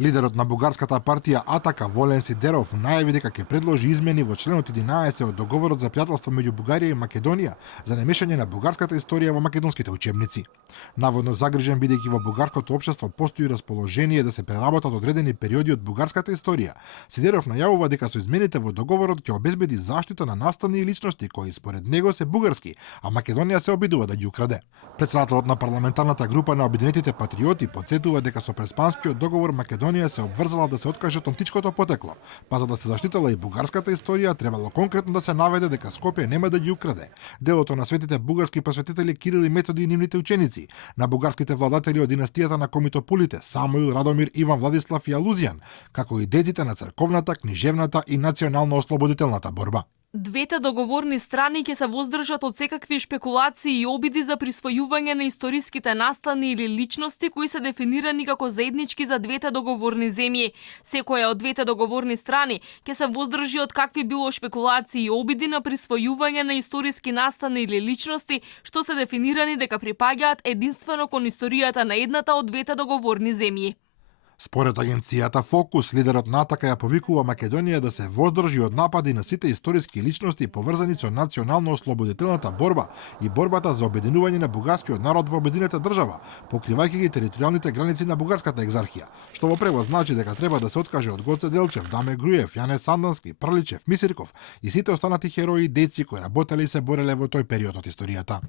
Лидерот на бугарската партија Атака Волен Сидеров најави дека ќе предложи измени во членот 11 од договорот за пријателство меѓу Бугарија и Македонија за немешање на бугарската историја во македонските учебници. Наводно загрижен бидејќи во бугарското општество постои расположение да се преработат одредени периоди од бугарската историја, Сидеров најавува дека со измените во договорот ќе обезбеди заштита на настани и личности кои според него се бугарски, а Македонија се обидува да ги украде. Председателот на парламентарната група на Обединетите патриоти потсетува дека со преспанскиот договор Македонија се обврзала да се откаже од античкото потекло, па за да се заштитела и бугарската историја требало конкретно да се наведе дека Скопје нема да ги украде. Делото на светите бугарски просветители Кирил и Методи и нивните ученици, на бугарските владатели од династијата на Комитопулите Самуил, Радомир, Иван Владислав и Алузијан, како и деците на црковната, книжевната и национално-ослободителната борба. Двете договорни страни ќе се воздржат од секакви шпекулации и обиди за присвојување на историските настани или личности кои се дефинирани како заеднички за двете договорни земји. Секоја од двете договорни страни ќе се воздржи од какви било шпекулации и обиди на присвојување на историски настани или личности што се дефинирани дека припаѓаат единствено кон историјата на едната од двете договорни земји. Според агенцијата Фокус, лидерот на Атака ја повикува Македонија да се воздржи од напади на сите историски личности поврзани со национално-ослободителната борба и борбата за обединување на бугарскиот народ во обединета држава, покривајќи ги територијалните граници на бугарската екзархија, што во превод значи дека треба да се откаже од Гоце Делчев, Даме Груев, Јане Сандански, Прличев, Мисирков и сите останати херои и деци кои работеле и се бореле во тој период од историјата.